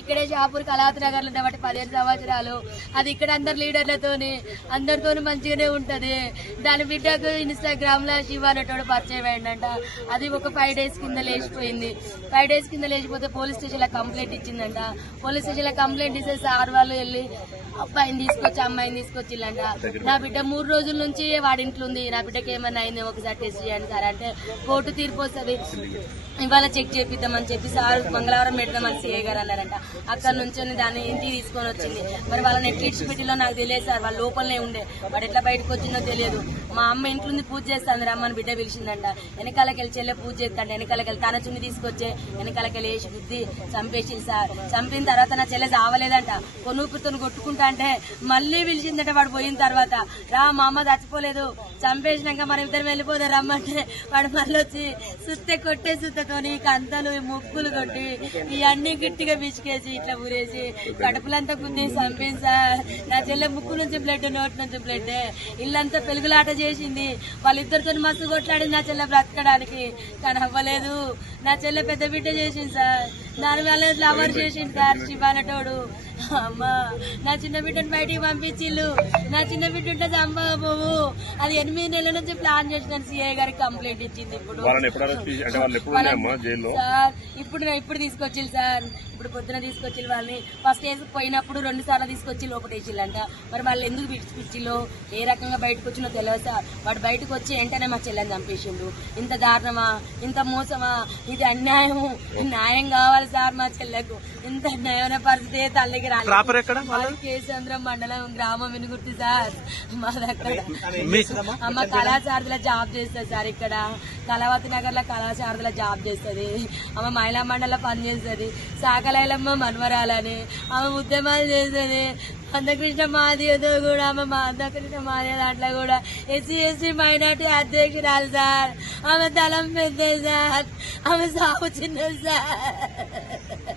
ఇక్కడే షాపూర్ కళాత్ నగర్లో పదిహేను సంవత్సరాలు. అది ఇక్కడ అందరు లీడర్లతోని అందరితో మంచిగానే ఉంటది. దాని బిడ్డకు ఇన్స్టాగ్రామ్లో శివ అనేటోడు పరిచయం అయిందంట అది ఒక ఫైవ్ డేస్ కింద లేచిపోయింది. ఫైవ్ డేస్ కింద లేచిపోతే పోలీస్ స్టేషన్లో కంప్లైంట్ ఇచ్చిందంట. పోలీస్ స్టేషన్లో కంప్లైంట్ ఇస్తే సార్ వాళ్ళు వెళ్ళి అబ్బాయిని తీసుకొచ్చి అమ్మాయిని తీసుకొచ్చిల్లంట. నా బిడ్డ మూడు రోజుల నుంచి వాడి ఇంట్లో ఉంది. నా బిడ్డకి ఏమైనా అయింది ఒకసారి టెస్ట్ చేయండి సార్. అంటే కోర్టు తీర్పు వస్తుంది. ఇవాళ చెక్ చేపిద్దామని చెప్పి సార్ మంగళవారం పెడదామని సిఐ గారు అన్నారంట. అక్కడ నుంచి దాన్ని ఇంటికి తీసుకొని వచ్చింది. మరి వాళ్ళని ఎట్లా ఇచ్చిపెట్టిలో నాకు తెలియదు సార్. వాళ్ళ లోపలనే ఉండే. వాడు ఎట్లా బయటకు వచ్చిందో తెలియదు. మా అమ్మ ఇంట్లో ఉంది పూజ చేస్తాను రమ్మని బిడ్డ పిలిచిందంట. వెనకాలకెళ్ళి చెల్లె పూజ చేస్తాడు వెనకాలకెళ్ళి తన చున్ని తీసుకొచ్చే వెనకాలకెళ్ళి వేసి బుద్ధి చంపేసి సార్. చంపిన తర్వాత నా చెల్లె చావలేదంట. కొనుక్కుతో కొట్టుకుంటా అంటే మళ్ళీ పిలిచిందంట వాడు పోయిన తర్వాత. రా మా అమ్మ చచ్చిపోలేదు. చంపేసినాక మనం ఇద్దరు వెళ్ళిపోదాం రమ్మంటే వాడు మళ్ళీ వచ్చి సుత్తె కొట్టే సుత్తతోని కంతలు ముగ్గులు కొట్టి ఇవన్నీ గట్టిగా బిచికేసి ఇట్లా ఊరేసి కడుపులంతా గుద్ది చంపింది సార్. నా చెల్లె ముక్కు నుంచి బ్లడ్ నోటి నుంచి బ్లడ్ ఇల్లంతా పెలుగులాట చేసి చేసింది. వాళ్ళిద్దరితో మస్తు కొట్లాడింది నా చెల్లె బ్రతకడానికి. కానీ అవ్వలేదు. నా చెల్లె పెద్ద బిడ్డ చేసింది సార్. దాని వల్ల లవర్ చేసింది సార్ శివానటోడు అమ్మా నా చిన్న బిడ్డను బయటికి పంపించిల్లు. నా చిన్న బిడ్డ ఉంటే చంపబోవు అది ఎనిమిది నెలల నుంచి ప్లాన్ చేసిన సిఐ గారికి కంప్లైంట్ ఇచ్చింది ఇప్పుడు. సార్ ఇప్పుడు ఇప్పుడు తీసుకొచ్చిల్లు సార్? ఇప్పుడు పొద్దున తీసుకొచ్చి వాళ్ళని. ఫస్ట్ వేసి పోయినప్పుడు రెండు సార్లు తీసుకొచ్చి లోపల వేసిల్లంట. మరి వాళ్ళు ఎందుకు పిచ్చిలో ఏ రకంగా బయటకు వచ్చినో తెలియదు సార్. వాడు బయటకు వచ్చి వెంటనే మా చెల్లెని చంపేసిండు. ఇంత దారుణమా? ఇంత మోసమా? ఇది అన్యాయము. న్యాయం కావాలి సార్ మా చెల్లెకు. ఇంత న్యాయమైన పరిస్థితి తల్లికి ప్రాపర్ ఎక్కడ కేసంద్రం మండలం గ్రామం వినుగుర్తి సార్. మా దగ్గర అమ్మ కళాశారదిలో జాబ్ చేస్తుంది సార్ ఇక్కడ. కళావతి నగర్లో కళాశారదిలో జాబ్ చేస్తుంది. ఆమె మహిళా మండలిలో పనిచేస్తుంది సాకలైలమ్మ మన్వరాలని ఆమె ఉద్యమాలు చేస్తుంది. అందకృష్ణ మాదితో కూడా ఆమె మా అందకృష్ణ మాది దాంట్లో కూడా ఎస్సీ ఎస్సీ మైనార్టీ అధ్యక్షురాలు సార్. ఆమె తలం పెద్ద సార్. ఆమె సాగు చిన్న సార్.